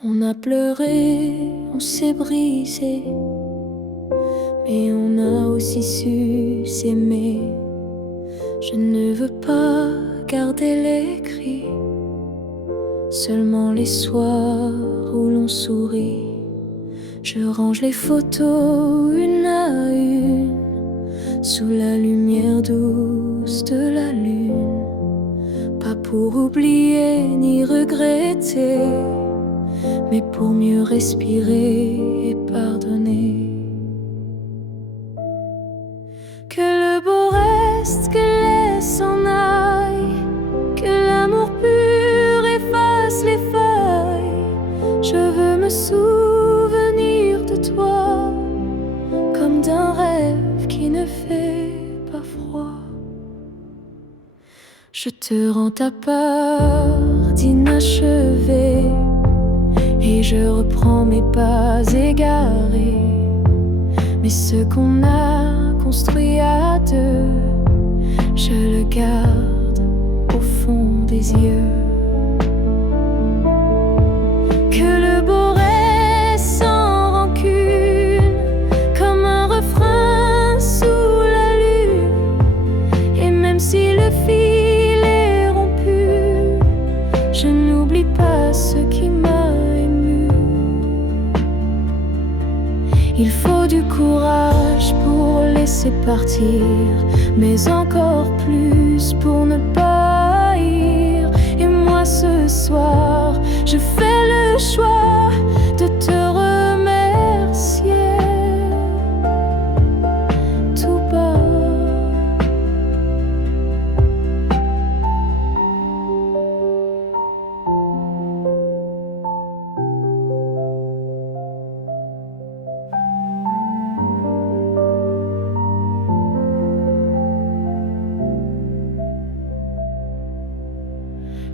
On a pleuré, on s'est brisé, mais on a aussi su s'aimer. Je ne veux pas garder les cris, seulement les soirs où l'on sourit. Je range les photos une à une, sous la lumière douce de la lune. Pas pour oublier ni regretter, mais pour mieux respirer et pardonner. Que le beau reste, que les s'en aille, que l'amour pur efface les failles. Je veux me souvenir de toi, comme d'un rêve qui ne fait pas froid. Je te rends ta part d'inachevé, et je reprends mes pas égarés. Mais ce qu'on a construit à deux, je le garde au fond des yeux. Que le beau reste sans rancune, comme un refrain sous la lune. Et même si le fil est rompu, je n'oublie pas ce qui m'a ému. Il faut du courage pour laisser partir, mais encore plus pour ne pas haïr. Et moi ce soir, je fais le choix de te remercier tout bas.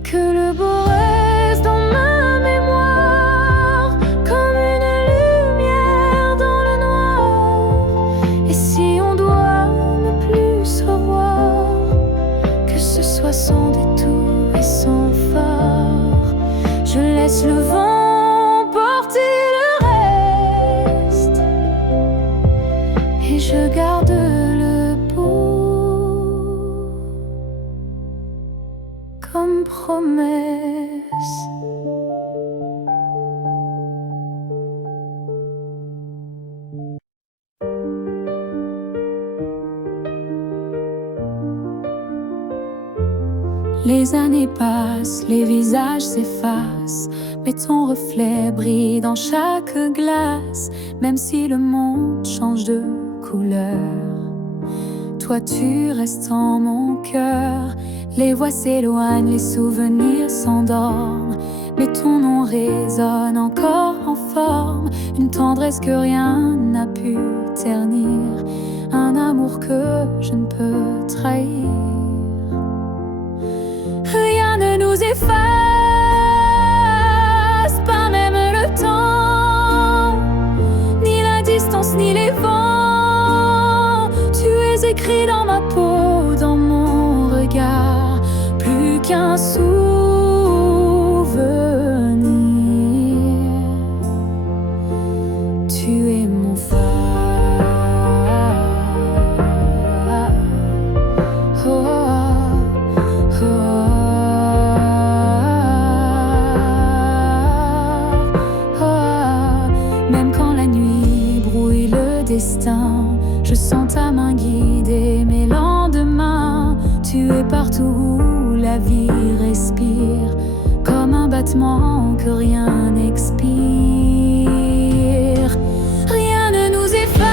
Que le beau reste dans ma mémoire, comme une lumière dans le noir. Et si on doit ne plus se revoir, que ce soit sans détour et sans phare. Je laisse le vent porter le reste, et je garde le beau comme promesse. Les années passent, les visages s'effacent, mais ton reflet brille dans chaque glace. Même si le monde change de couleur, toi tu restes en mon cœur. Les voix s'éloignent, les souvenirs s'endorment, mais ton nom résonne encore en forme. Une tendresse que rien n'a pu ternir, un amour que je ne peux trahir. Rien ne nous efface, pas même le temps, ni la distance, ni les vents. Tu es écrit dans ma peau, dans mon regard, plus qu'un souvenir. Tu es mon phare. Oh, oh, oh, oh. Même quand la nuit brouille le destin, je sens ta main guider mes lendemains. Tu es partout où la vie respire, comme un battement que rien n'expire. Rien ne nous efface,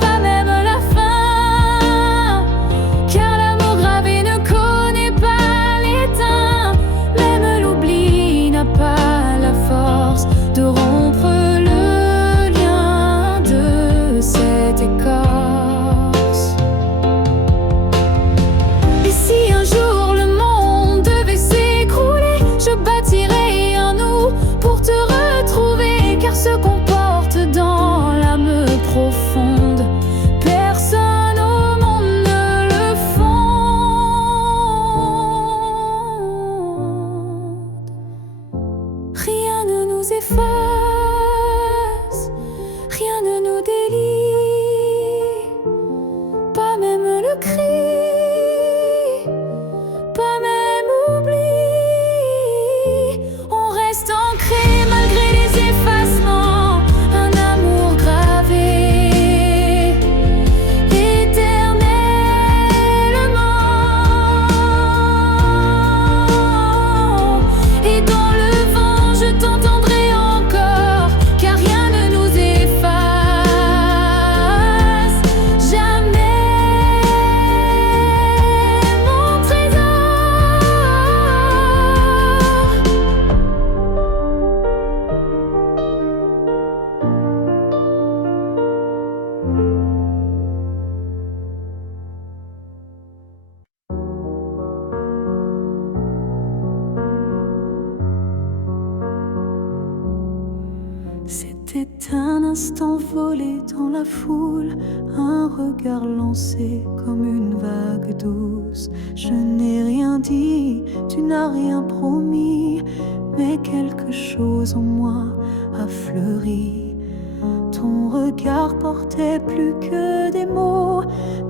pas même la fin, car l'amour gravé ne connaît pas l'étain. Même l'oubli n'a pas la force de rompre le lien de cette écorce. Et si un jour le monde devait s'écrouler, je bâtirai efface, rien ne nous délie, pas même le cri, pas même oubli. On reste ancré malgré les effacements, un amour gravé éternellement. Et dans le vent je t'entendrai encore, car rien ne nous efface jamais, mon trésor. C'était un instant volé dans la foule, un regard lancé comme une vague douce. Je n'ai rien dit, tu n'as rien promis, mais quelque chose en moi a fleuri. Ton regard portait plus que des mots,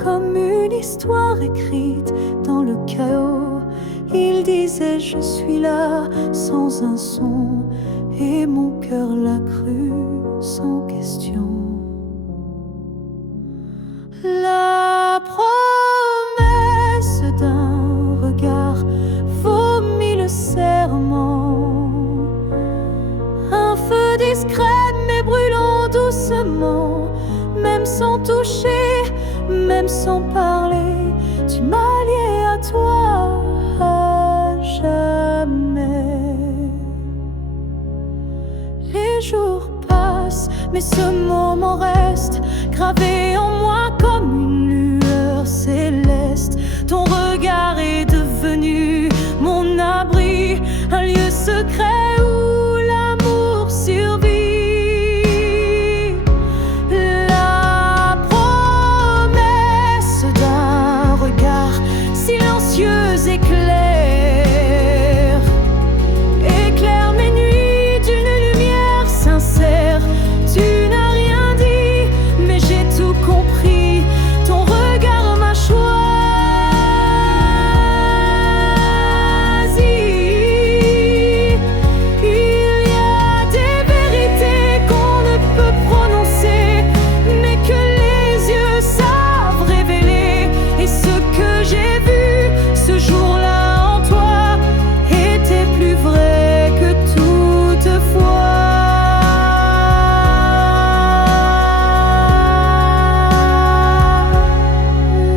comme une histoire écrite dans le chaos. Il disait je suis là sans un son, et mon cœur l'a cru sans question. La promesse d'un regard vaut mille serments, un feu discret mais brûlant doucement, même sans toucher, même sans parler, tu m'as lié à toi à jamais. Les jours passent, mais ce moment reste gravé en moi comme une lueur céleste. Ton regard est devenu mon abri, un lieu secret où l'amour survit. La promesse d'un regard silencieux éclaire mes nuits d'une lumière sincère. Tu n'as rien dit, mais j'ai tout compris. Ton regard m'a choisi. Il y a des vérités qu'on ne peut prononcer, mais que les yeux savent révéler. Et ce que j'ai vu ce jour-là en toi était plus vrai que toutefois.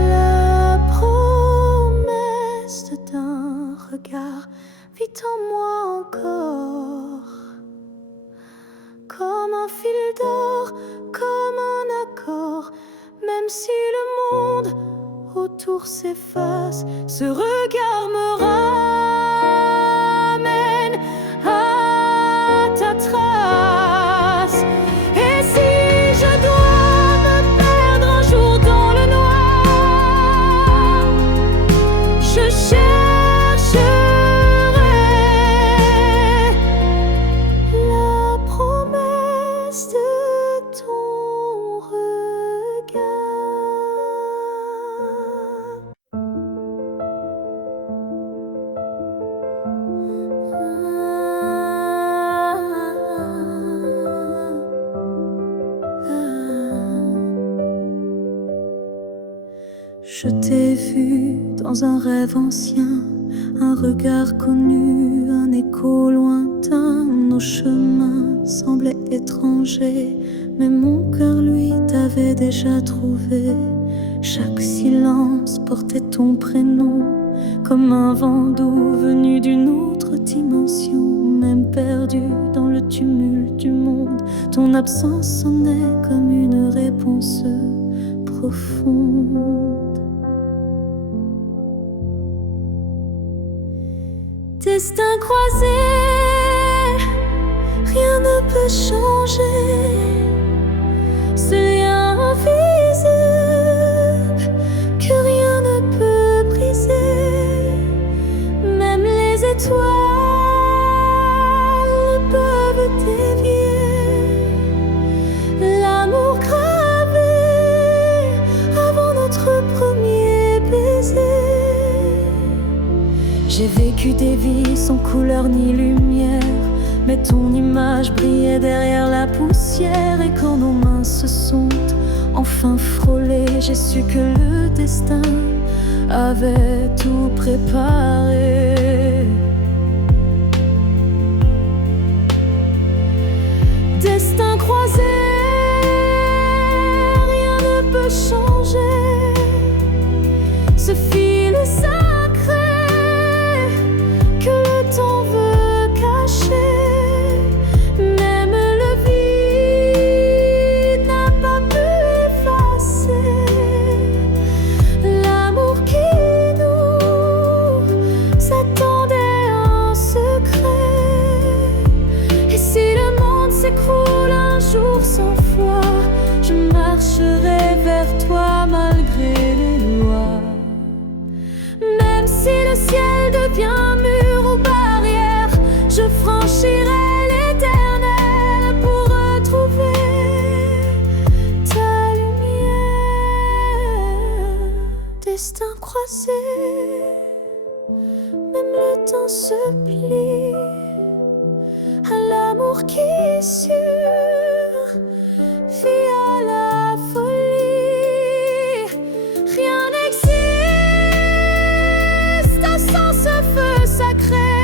La promesse d'un regard vit en moi encore, comme un fil d'or, comme un accord. Même si le monde autour s'efface, ce regard me ramène à ta trace. Et si je dois me perdre un jour dans le noir, je chercherai la promesse de ton regard. Je t'ai vu dans un rêve ancien, un regard connu, un écho lointain. Nos chemins semblaient étrangers, mais mon cœur, lui, t'avait déjà trouvé. Chaque silence portait ton prénom, comme un vent doux venu d'une autre dimension. Même perdu dans le tumulte du monde, ton absence sonnait comme une réponse profonde. Destin croisé, rien ne peut changer. Ce lien invisible que rien ne peut briser. Même les étoiles ne peuvent couleur ni lumière, mais ton image brillait derrière la poussière. Et quand nos mains se sont enfin frôlées, j'ai su que le destin avait tout préparé. Destin croisé, rien ne peut changer. Ce fil sacré que le temps veut cacher, même le vide n'a pas pu effacer l'amour qui nous attendait en secret. Et si le monde s'écroule un jour sans foi, je marcherai vers toi malgré les lois. Même si le ciel devient mur ou barrière, je franchirai l'éternel pour retrouver ta lumière. Destin croisé, même le temps se plie à l'amour qui est sûr, vit à la folie. Rien n'existe sans ce feu sacré,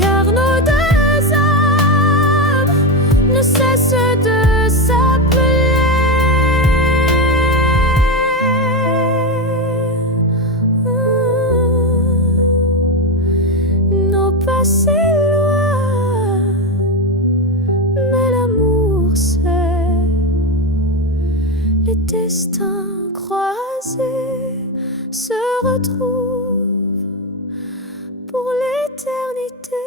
car nos deux âmes ne cessent de s'appeler. Nos passés les destins croisés se retrouvent pour l'éternité.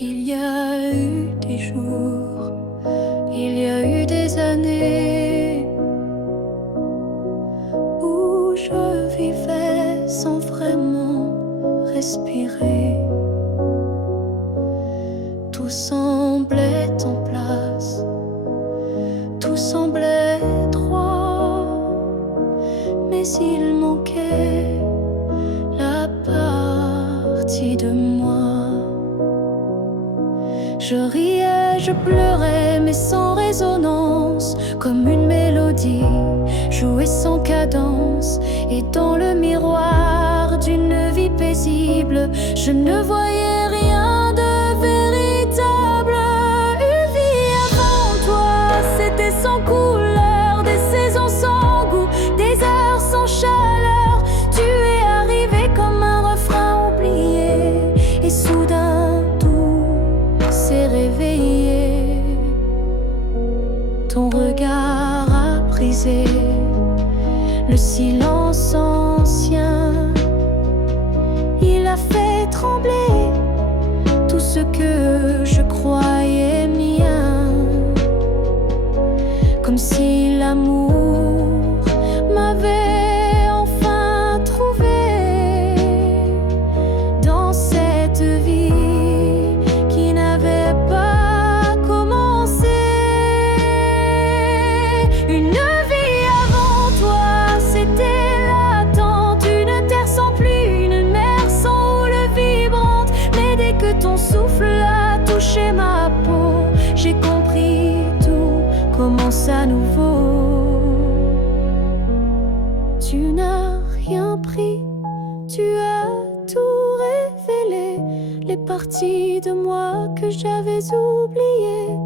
Il y a eu des jours, il y a eu des années où je vivais sans vraiment respirer. Tout semblait en place, tout semblait droit, mais il manquait la partie de moi. Je riais, je pleurais, mais sans résonance, comme une mélodie jouée sans cadence. Et dans le miroir d'une vie paisible, je ne voyais rien de véritable. Une vie avant toi, c'était sans couleur, des saisons sans goût, des heures sans chaleur. Tu es arrivé comme un refrain oublié, et soudain réveillé. Ton regard a brisé le silence ancien. Il a fait trembler tout ce que je croyais mien, comme si l'amour m'avait enfin trouvé dans cette vie pas commencé. Une vie avant toi, c'était l'attente, une terre sans pluie, une mer sans houle vibrante. Mais dès que ton souffle a touché ma peau, j'ai compris, tout commence à nouveau. Tu n'as rien pris, tu as tout révélé, les parties de moi que j'avais oubliées.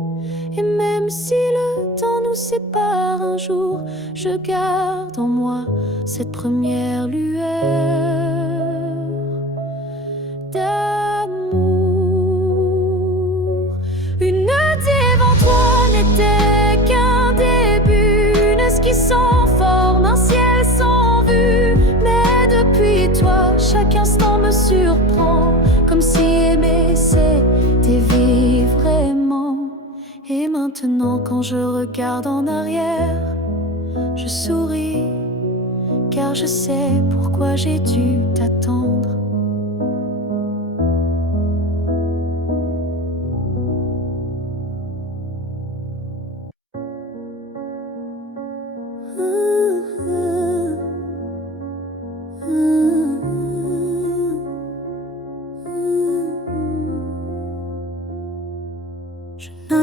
Et même si le temps nous sépare un jour, je garde en moi cette première lueur d'amour. Une nuit devant toi n'était qu'un début, une esquisse sans forme, un ciel sans vue. Mais depuis toi, chaque instant me surprend, comme si aimer c'était vivre vraiment. Et maintenant quand je regarde en arrière, je souris, car je sais pourquoi j'ai dû t'attendre.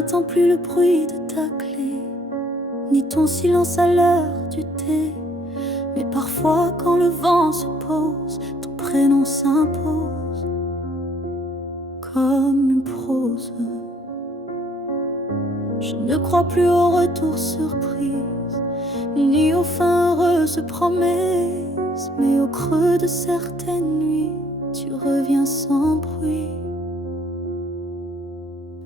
n'attends plus le bruit de ta clé, ni ton silence à l'heure du thé. Mais parfois quand le vent se pose, ton prénom s'impose comme une prose. Je ne crois plus au retour surprise, ni aux fins heureuses promesses, mais au creux de certaines nuits, tu reviens sans bruit.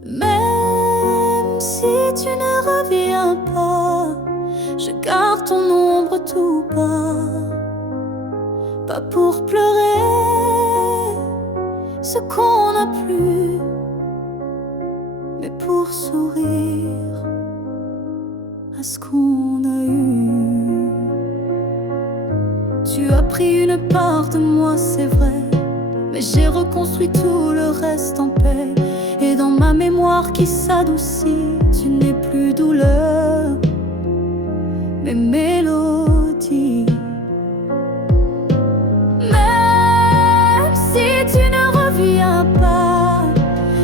Même si tu ne reviens pas, je garde ton ombre tout bas, pas pour pleurer ce qu'on n'a plus, mais pour sourire à ce qu'on a eu. Tu as pris une part de moi, c'est vrai, mais j'ai reconstruit tout le reste en paix. Et dans ma mémoire qui s'adoucit, tu n'es plus douleur, mais mélodie. Même si tu ne reviens pas,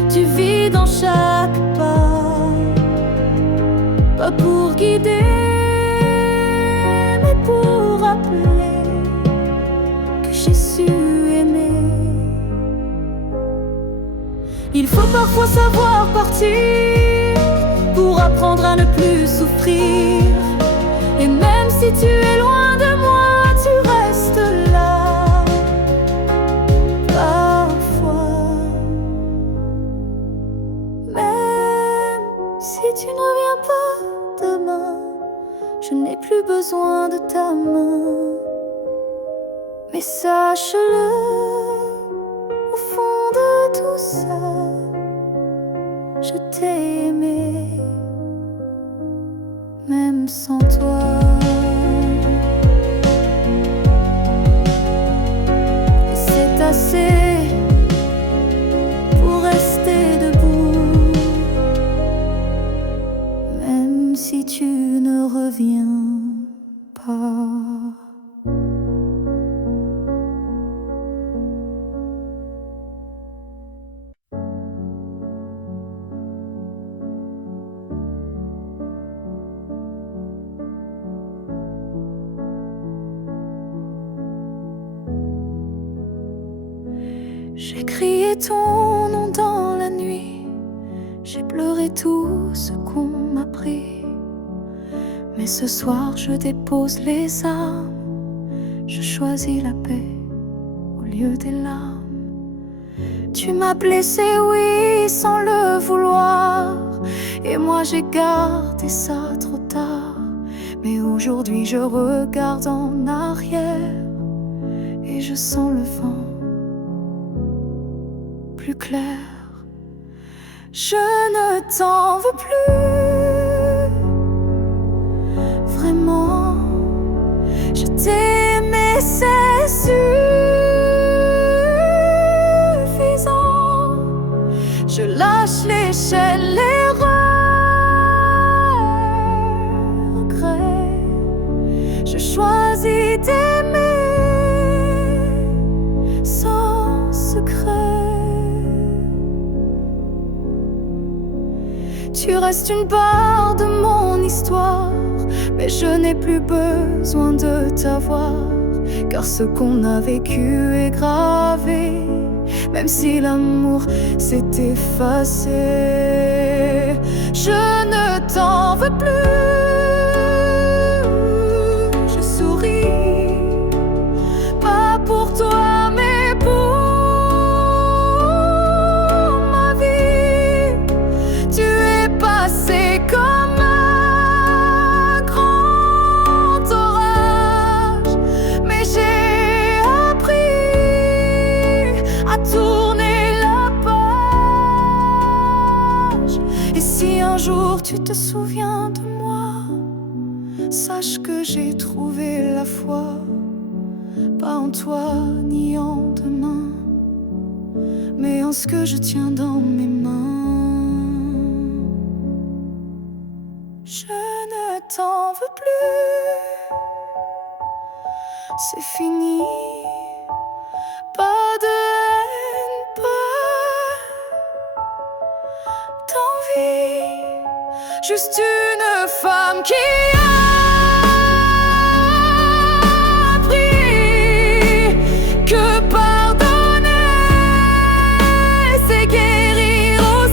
tu vis dans chaque pas, pas pour guider, mais pour rappeler que j'ai su aimer. Il faut parfois savoir partir pour apprendre à ne plus souffrir. Et même si tu es loin de moi, tu restes là. Parfois, même si tu ne reviens pas demain, je n'ai plus besoin de ta main. Mais sache-le, au fond de tout ça, je t'ai aimé, même sans toi. Et c'est assez pour rester debout, même si tu ne reviens pas. J'ai crié ton nom dans la nuit, j'ai pleuré tout ce qu'on m'a pris. Mais ce soir je dépose les armes, je choisis la paix au lieu des larmes. Tu m'as blessé, oui, sans le vouloir, et moi j'ai gardé ça trop tard. Mais aujourd'hui je regarde en arrière et je sens le vent plus clair. Je ne t'en veux plus, vraiment. Je t'ai aimé, c'est suffisant. Je lâche les chaînes, les regrets. Je choisis d'aimer sans secret. Tu restes une part de mon histoire, mais je n'ai plus besoin de t'avoir, car ce qu'on a vécu est gravé, même si l'amour s'est effacé. Je ne t'en veux plus, je souris, pas pour toi mais pour ma vie. Tu es passé comme un grand orage, mais j'ai appris à tourner la page. Et si un jour tu te souviens de moi, sache que j'ai trouvé la foi, pas en toi ni en demain, mais en ce que je tiens dans mes mains. Je ne t'en veux plus, c'est fini. Pas de haine, pas d'envie. juste une femme qui a appris que pardonner, c'est guérir aussi.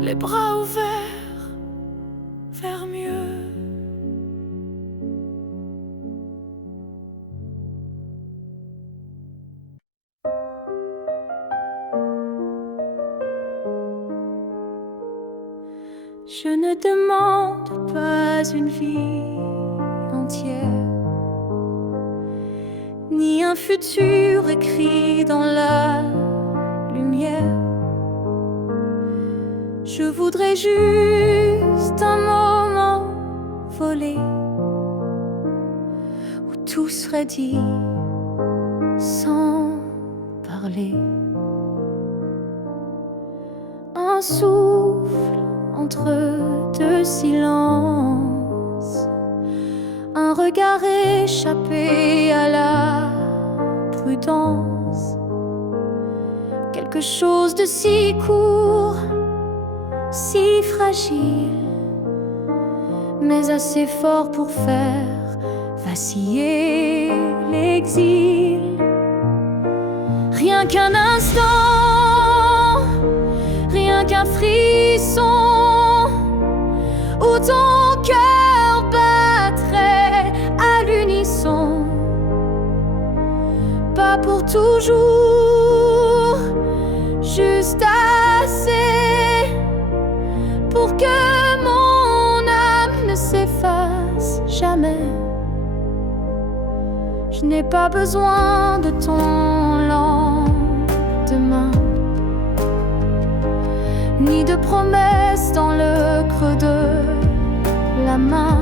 Les bras ouverts vers mieux. Je ne demande pas une vie entière, ni un futur écrit dans la lumière. Je voudrais juste un moment volé où tout serait dit sans parler. Un souffle entre deux silences, un regard échappé à la prudence. Quelque chose de si court, si fragile, mais assez fort pour faire vaciller l'exil. Rien qu'un instant, rien qu'un frisson, où ton cœur battrait à l'unisson. Pas pour toujours, juste assez pour que mon âme ne s'efface jamais. Je n'ai pas besoin de ton lendemain, ni de promesses dans le creux de la main.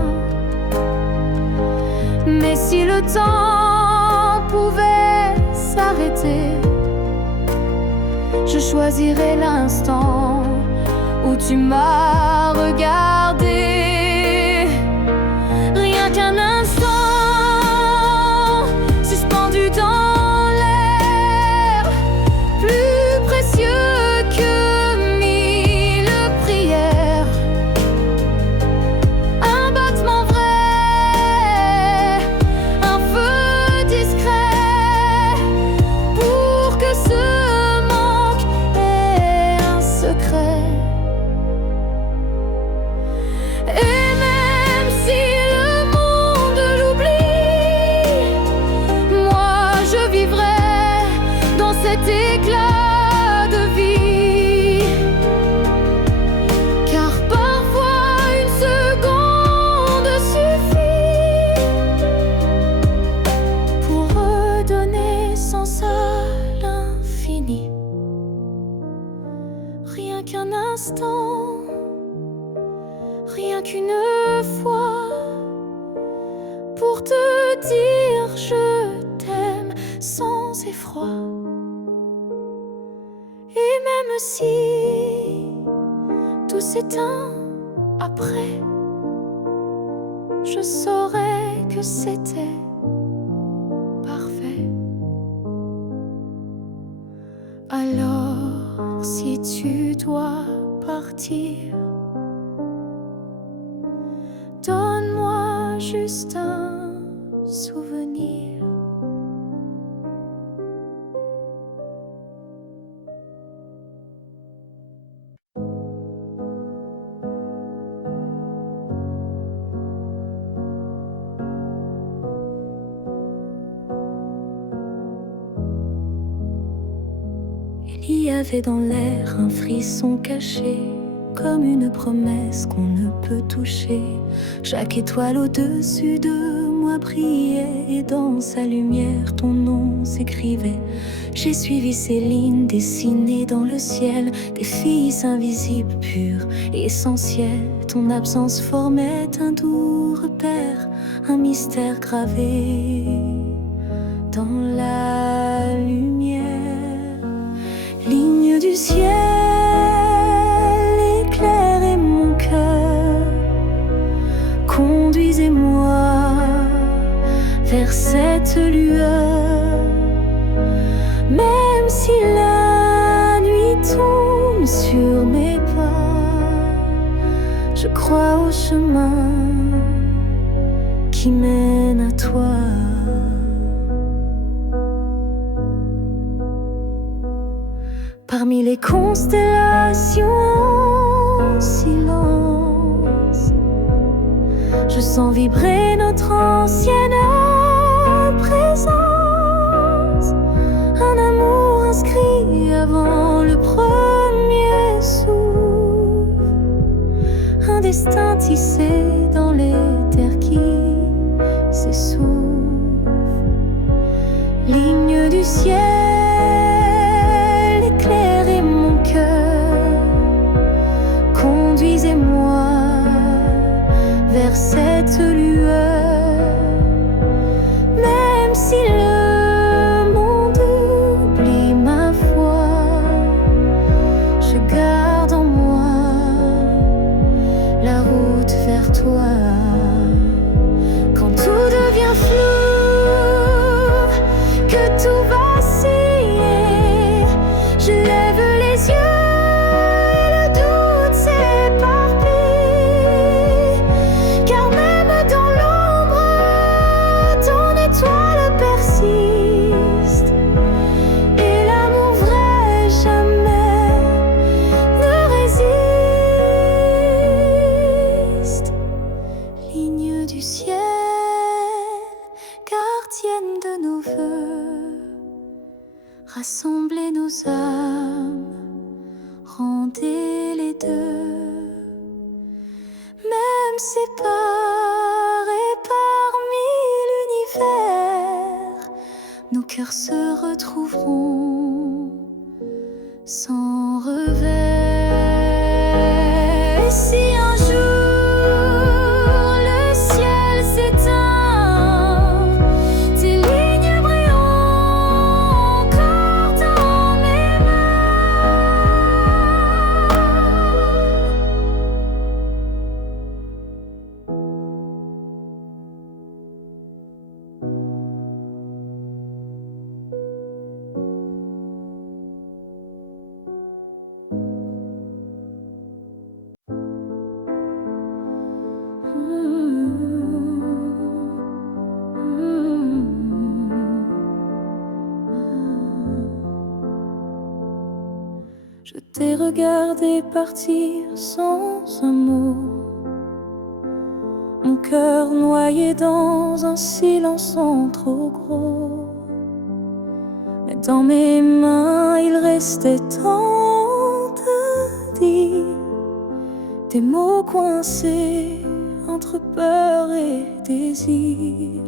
Mais si le temps pouvait s'arrêter, je choisirais l'instant où tu m'as regardé. Rien qu'un instant, suspendu dans l'air, plus précieux que mille prières. Un battement vrai, un feu discret, pour que ce manque ait un secret. Et même si le monde l'oublie, moi je vivrai dans cet éclat de vie. Car parfois une seconde suffit pour redonner sens à l'infini. Rien qu'un instant, rien qu'une fois, pour te dire je t'aime sans effroi. Et même si tout s'éteint après, je saurais que c'était parfait. Alors si tu dois partir, donne-moi juste un souvenir. Il y avait dans l'air un frisson caché, comme une promesse qu'on ne peut toucher. Chaque étoile au-dessus de moi brillait, et dans sa lumière ton nom s'écrivait. J'ai suivi ces lignes dessinées dans le ciel, des fils invisibles, purs et essentiels. Ton absence formait un doux repère, un mystère gravé dans la lumière. ciel, éclairez mon cœur, conduisez-moi vers cette lueur. Même si la nuit tombe sur mes pas, je crois au chemin qui mène à toi. Parmi les constellations en silence, je sens vibrer notre ancienne présence. Un amour inscrit avant le premier souffle, un destin tissé dans les terres qui s'essoufflent. Ligne du ciel, éclairez mon cœur, conduisez-moi vers cette lueur. Même si le monde oublie ma foi, je garde en moi la route vers toi. Quand tout devient flou, que tout vacille, je lève les yeux et le doute s'éparpille. Car même dans l'ombre, ton étoile persiste, et l'amour vrai jamais ne résiste. Ligne du ciel, gardienne de nos vœux, rassemblez nos âmes, rendez les deux. Même séparés parmi l'univers, nos cœurs se retrouveront sans revers. Et si un jour le ciel s'éteint, tes lignes brilleront encore dans mes Je t'ai regardé partir sans un mot, mon cœur noyé dans un silence en trop gros. Mais dans mes mains il restait tant à dire, des mots coincés entre peur et désir.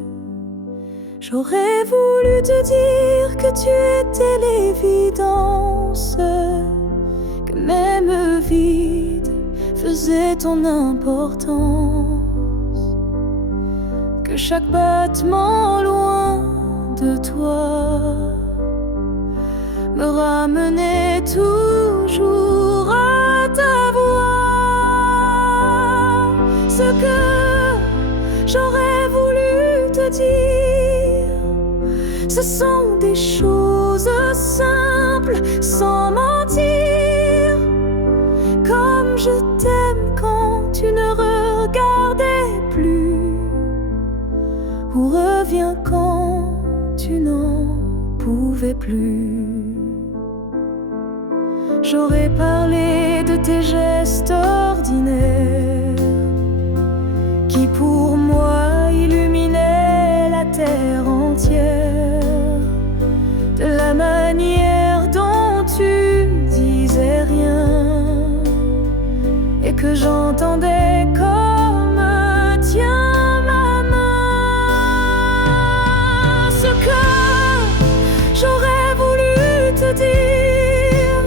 J'aurais voulu te dire que tu étais l'évidence, que même vide faisait ton importance, que chaque battement loin de toi me ramenait toujours à ta voix. Ce que j'aurais voulu te dire, ce sont des choses simples, sans mentir. Comme je t'aime quand tu ne regardais plus, ou reviens quand tu n'en pouvais plus. J'aurais parlé de tes gestes ordinaires qui pour moi illuminaient la terre entière, de la manière dont tu disais rien et que j'entendais comme tiens ma main. Ce que j'aurais voulu te dire,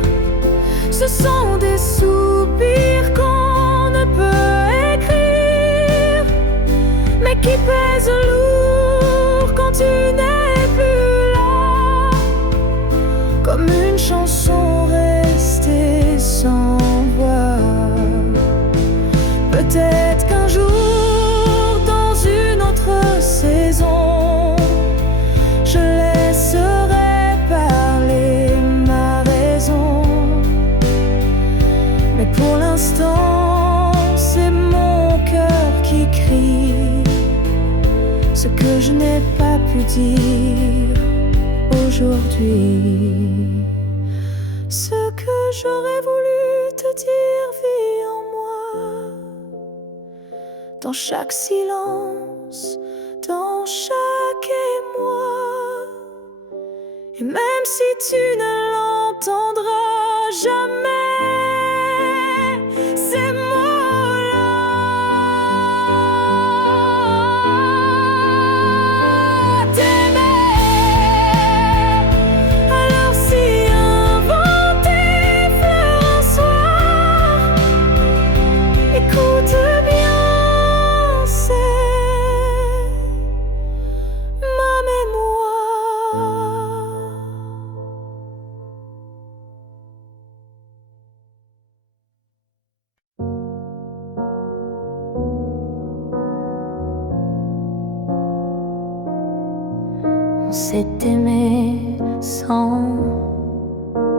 ce sont des soupirs qu'on ne peut écrire, mais qui pèsent lourd quand tu n'es plus là, comme une chanson restée s'envoie. Peut-être qu'un jour, dans une autre saison, je laisserai parler ma raison. Mais pour l'instant, c'est mon cœur qui crie ce que je n'ai pas pu dire aujourd'hui. Ce que j'aurais voulu te dire vit en moi, dans chaque silence, dans chaque émoi. Et même si tu ne l'entendras jamais, ces mots-là, t'aimer. Alors si un vent t'effleure un soir, écoute bien, c'est ma mémoire. On s'est aimé sans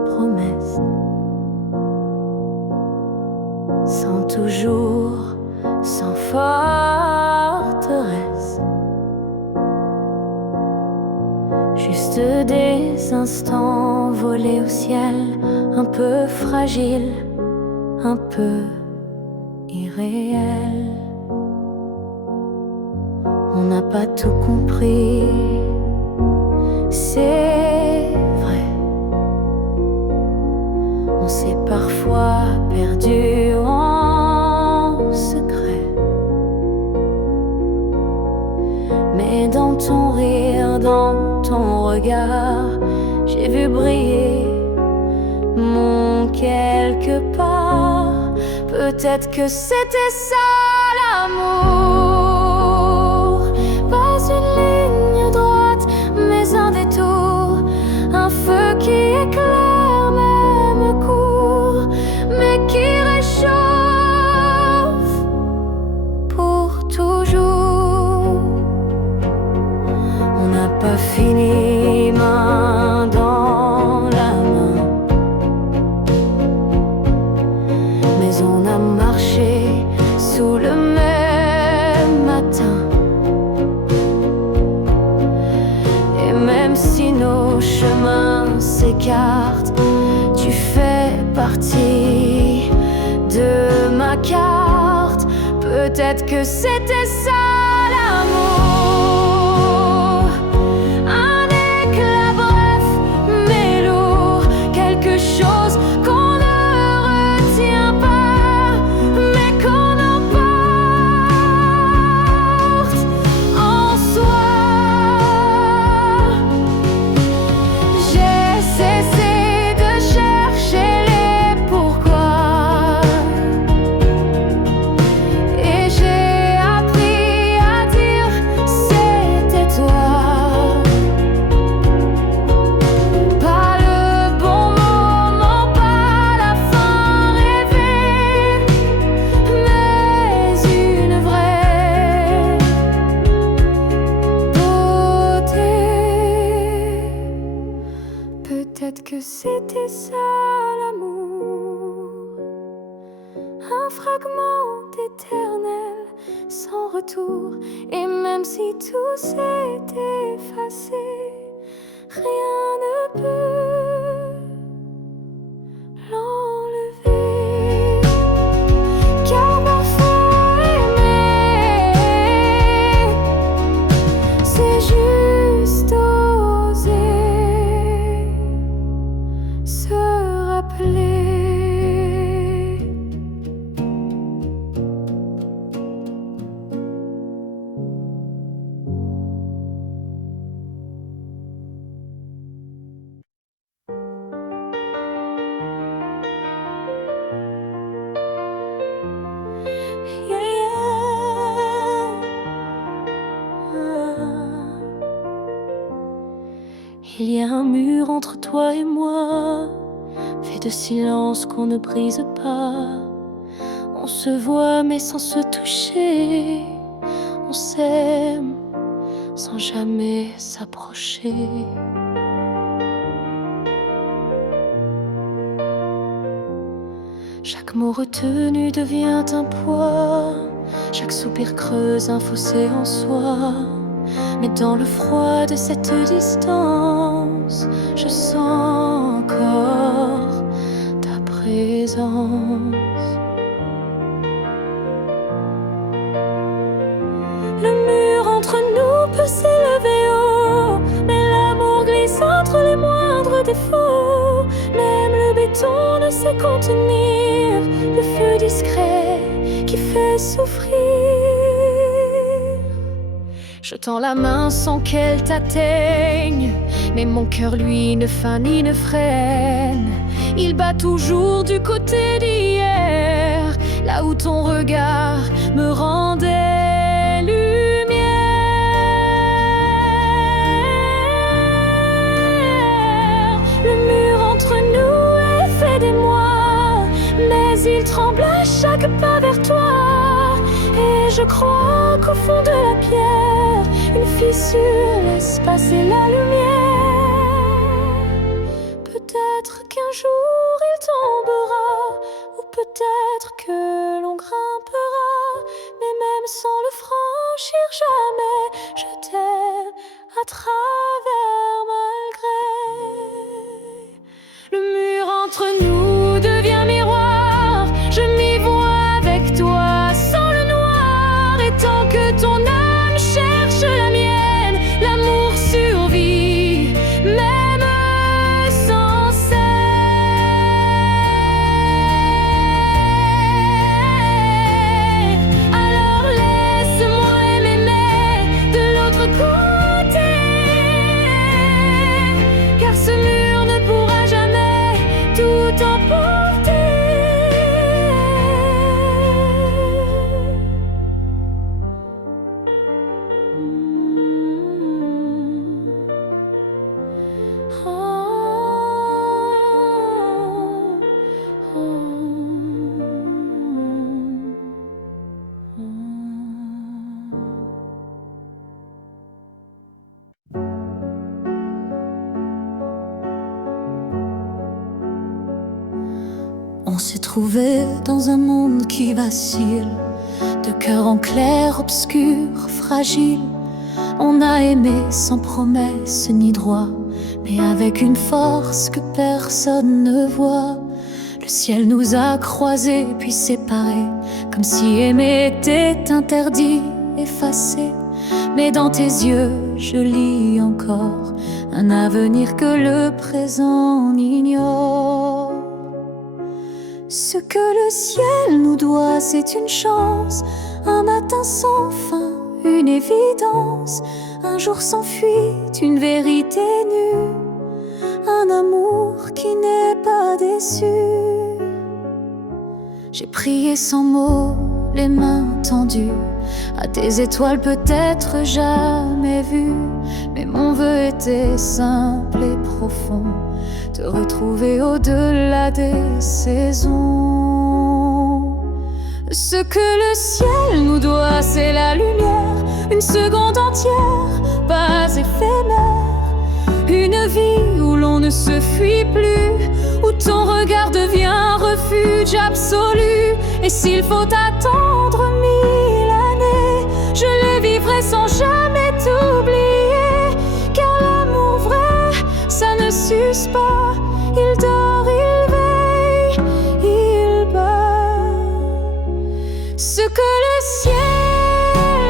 promesse, sans toujours, sans forteresse. Juste des instants volés au ciel, un peu fragiles, un peu irréels. On n'a pas tout compris, c'est vrai. On s'est parfois perdu en secret. Mais dans ton rire, dans ton regard, j'ai vu briller mon quelque part. Peut-être que c'était ça l'amour. Pas une ligne droite, mais un détour. Un feu qui éclaire, même court, mais qui réchauffe pour toujours. On n'a pas fini main dans la main, mais on a marché sous le même matin. Et même si nos chemins s'écartent, tu fais partie de ma carte. Peut-être que c'était ça l'amour. Un éclat bref mais lourd, quelque chose qu'on ne retient pas, mais qu'on emporte en soi. J'ai cessé de chercher les pourquoi, et j'ai appris à dire c'était toi. Pas le bon moment, pas la fin rêvée, mais une vraie beauté. Peut-être que c'était ça l'amour. Un fragment éternel sans retour. Et même si tout s'est effacé, rien ne peut l'enlever. Car parfois aimer, c'est juste oser se rappeler. Il y a un mur entre toi et moi. fait de silence qu'on ne brise pas. On se voit mais sans se toucher, on s'aime sans jamais s'approcher. Chaque mot retenu devient un poids, chaque soupir creuse un fossé en soi. Mais dans le froid de cette distance, je sens encore ta présence. Le mur entre nous peut s'élever haut, mais l'amour glisse entre les moindres défauts. Même le béton ne sait contenir le feu discret qui fait souffrir. Je tends la main sans qu'elle t'atteigne, mais mon cœur lui ne feint ni ne freine. Il bat toujours du côté d'hier, là où ton regard me rendait lumière. Le mur entre nous est fait d'émoi, mais il tremble à chaque pas vers toi. Et je crois qu'au fond de la pierre, une fissure laisse passer la lumière. Peut-être qu'un jour il tombera, ou peut-être que l'on grimpera, mais même sans le franchir jamais, je t'aime à travers malgré. Le mur entre nous devient miroir, je m'y vois avec toi sans le noir. Et tant que ton âme cherche la mienne, l'amour survit, même sans cesse. Alors laisse-moi m'aimer de l'autre côté, car ce mur ne pourra jamais tout emporter. On s'est trouvé dans un monde qui vacille, de cœur en clair, obscur, fragile. On a aimé sans promesse ni droit, mais avec une force que personne ne voit. Le ciel nous a croisés puis séparés, comme si aimer était interdit, effacé. Mais dans tes yeux, je lis encore un avenir que le présent ignore. Ce que le ciel nous doit, c'est une chance, un matin sans fin, une évidence, un jour sans fuite, une vérité nue, un amour qui n'est pas déçu. J'ai prié sans mots, les mains tendues à tes étoiles peut-être jamais vues, mais mon vœu était simple et profond, te retrouver au-delà des saisons. Ce que le ciel nous doit, c'est la lumière, une seconde entière, pas éphémère, une vie où l'on ne se fuit plus, où ton regard devient un refuge absolu. Et s'il faut attendre 1000 années, je les vivrai sans jamais t'oublier, car l'amour vrai, ça ne s'use pas. Il dort, il veille, il bat. Ce que le ciel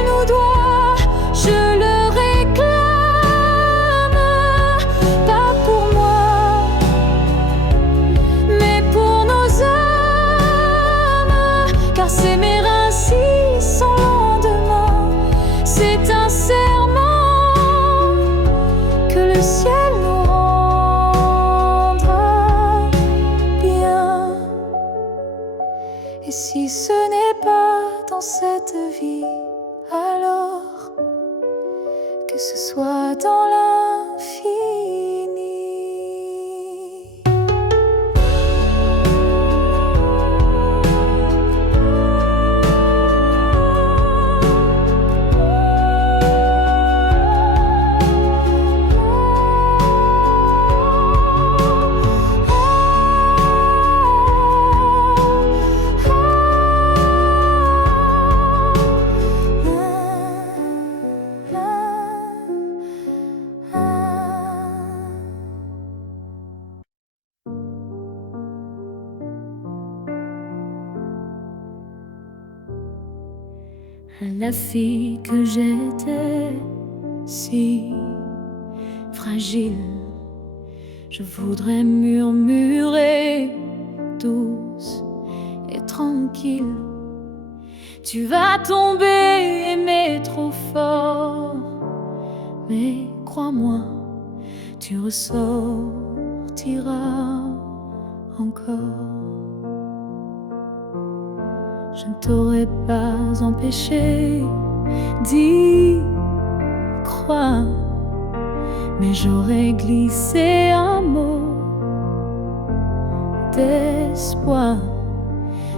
nous doit, je le réclame, pas pour moi, mais pour nos âmes, car s'aimer ainsi sans lendemain, c'est un serment que le ciel nous rendra bien. Et si ce n'est pas dans cette vie, alors que ce soit dans l'infini. la fille que j'étais, si fragile. Je voudrais murmurer douce et tranquille. Tu vas tomber, aimer trop fort, mais crois-moi, tu ressortiras encore. Je ne t'aurais pas empêché d'y croire, mais j'aurais glissé un mot d'espoir.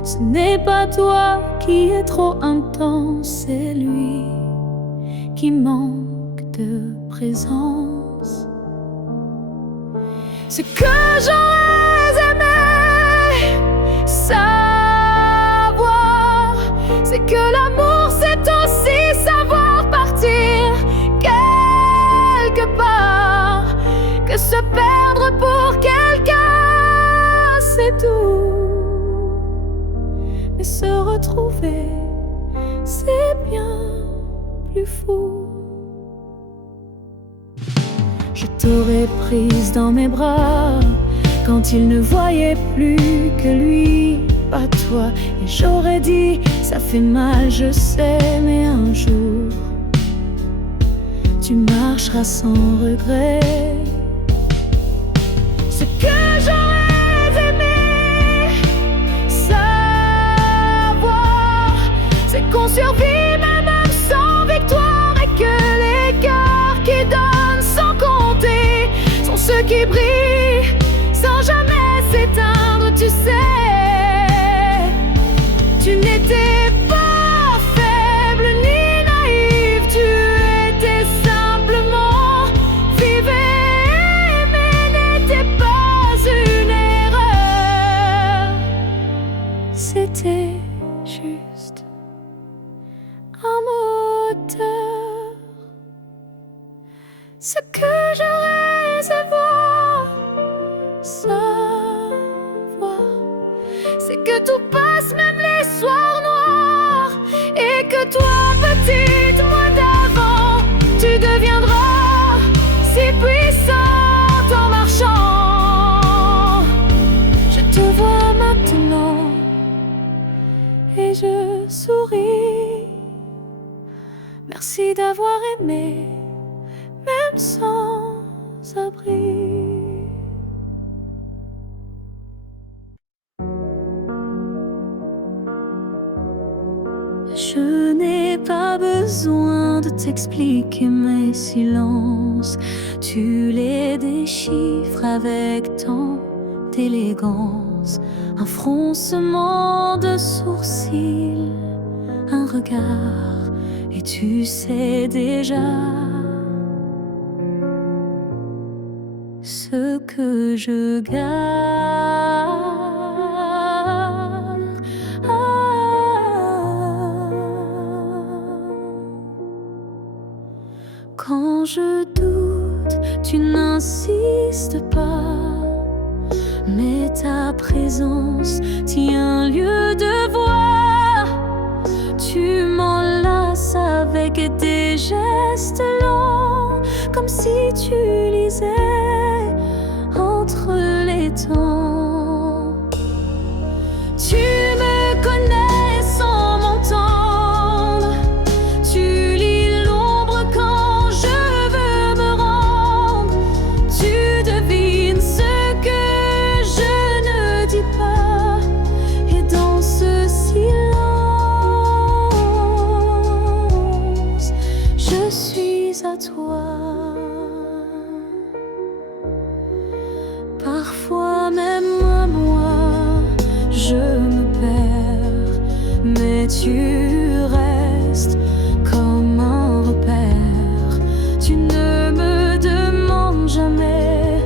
Ce n'est pas toi qui es trop intense, c'est lui qui manque de présence. Ce que j'aurais aimé savoir, c'est que l'amour c'est aussi savoir partir quelque part, que se perdre pour quelqu'un c'est tout, mais se retrouver c'est bien plus fou. Je t'aurais prise dans mes bras quand il ne voyait plus que lui, pas toi. Et j'aurais dit, ça fait mal, je sais, mais un jour tu marcheras sans regret. Ce que j'aurais aimé savoir, c'est qu'on survit même sans victoire, et que les cœurs qui donnent sans compter sont ceux qui brillent sans jamais s'éteindre. Tu sais, tu n'étais pas faible ni naïf, tu étais simplement vivais, mais n'était pas une erreur. C'était juste un moteur. Ce que j'aurais savoir, c'est que tout passe, même les soirs noirs, et que toi, petite moi d'avant, tu deviendras si puissante en marchant. Je te vois maintenant et je souris. Merci d'avoir aimé, même sans abri. Je n'ai pas besoin de t'expliquer mes silences, tu les déchiffres avec tant d'élégance. Un froncement de sourcils, un regard, et tu sais déjà ce que je garde. Quand je doute, tu n'insistes pas, mais ta présence tient lieu de voir. Tu m'enlaces avec des gestes lents, comme si tu lisais entre les temps. Tu me connais sans m'entendre, tu lis l'ombre quand je veux me rendre. Tu devines ce que je ne dis pas, et dans ce silence, je suis à toi. Parfois même à moi, je me perds, mais tu restes comme un repère. Tu ne me demandes jamais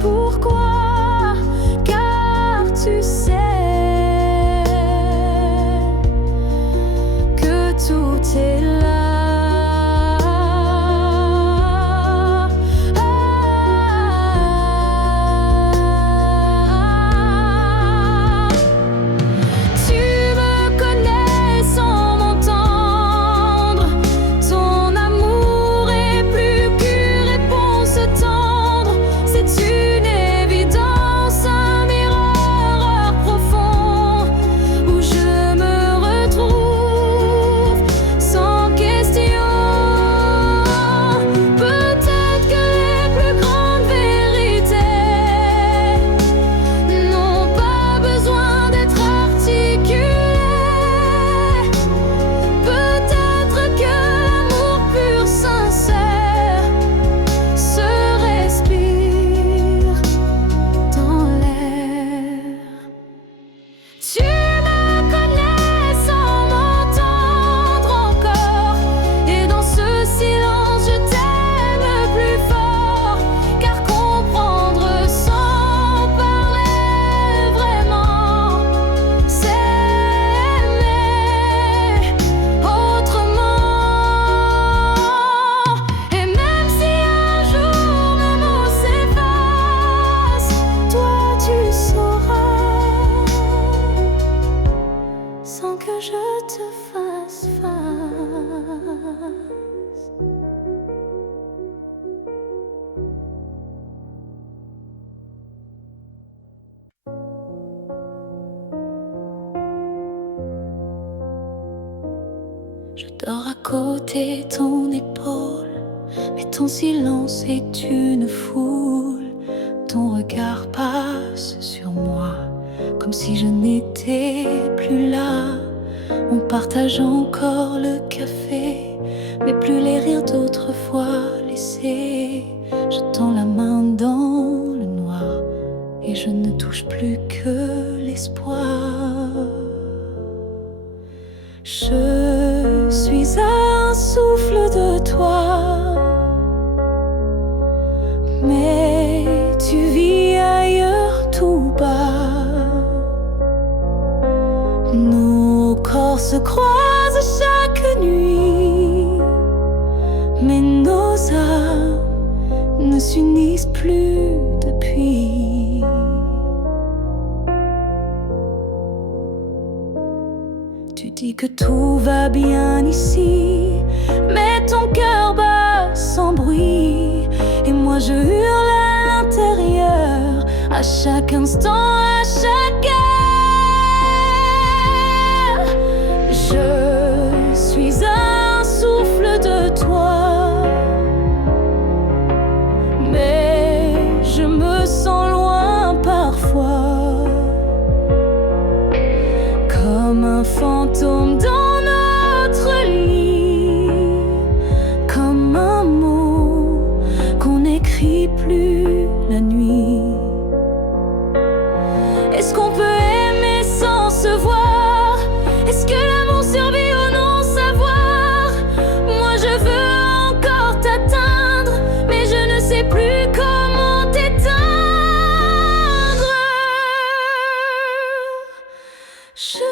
pourquoi, car tu sais que tout est là. Tu me connais côté ton épaule, mais ton silence est une foule. Ton regard passe sur moi, comme si je n'étais plus là. On partage encore le café, mais plus les rires d'autrefois laissés. Je tends la main dans le noir et je ne touche plus que l'espoir. Je suis un souffle de toi, mais tu vis ailleurs tout bas. Nos corps se croisent chaque nuit, mais nos âmes ne s'unissent plus depuis. Tu dis que tout va bien ici, mais ton cœur bat sans bruit. Et moi je hurle à l'intérieur, à chaque instant, à chaque heure. Je suis un souffle de toi, mais je me sens loin parfois, comme un fantôme dans notre lit, comme un mot qu'on n'écrit plus la nuit. Est-ce qu'on peut aimer sans se voir? Est-ce que l'amour survit au non-savoir? Moi je veux encore t'atteindre, mais je ne sais plus comment t'éteindre. Je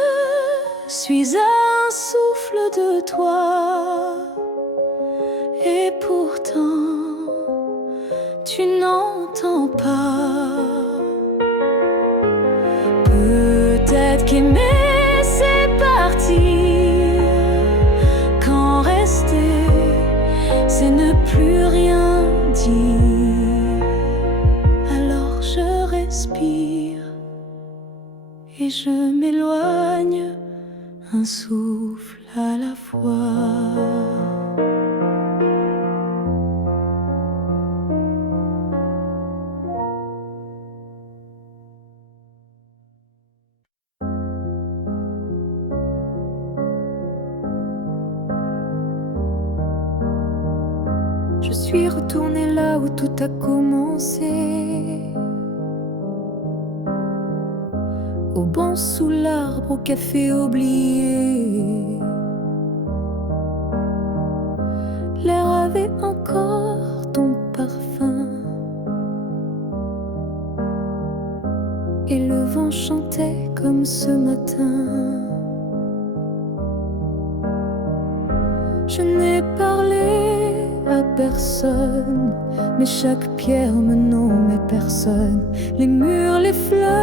suis un souffle de toi, et pourtant tu n'entends pas. Peut-être qu'aimer c'est partir, quand rester c'est ne plus rien dire. Alors je respire et je m'éloigne, un souffle à la fois. Je suis retournée là où tout a commencé, au banc sous l'arbre, au café oublié. L'air avait encore ton parfum, et le vent chantait comme ce matin. Je n'ai parlé à personne, mais chaque pierre me nommait personne. Les murs, les fleurs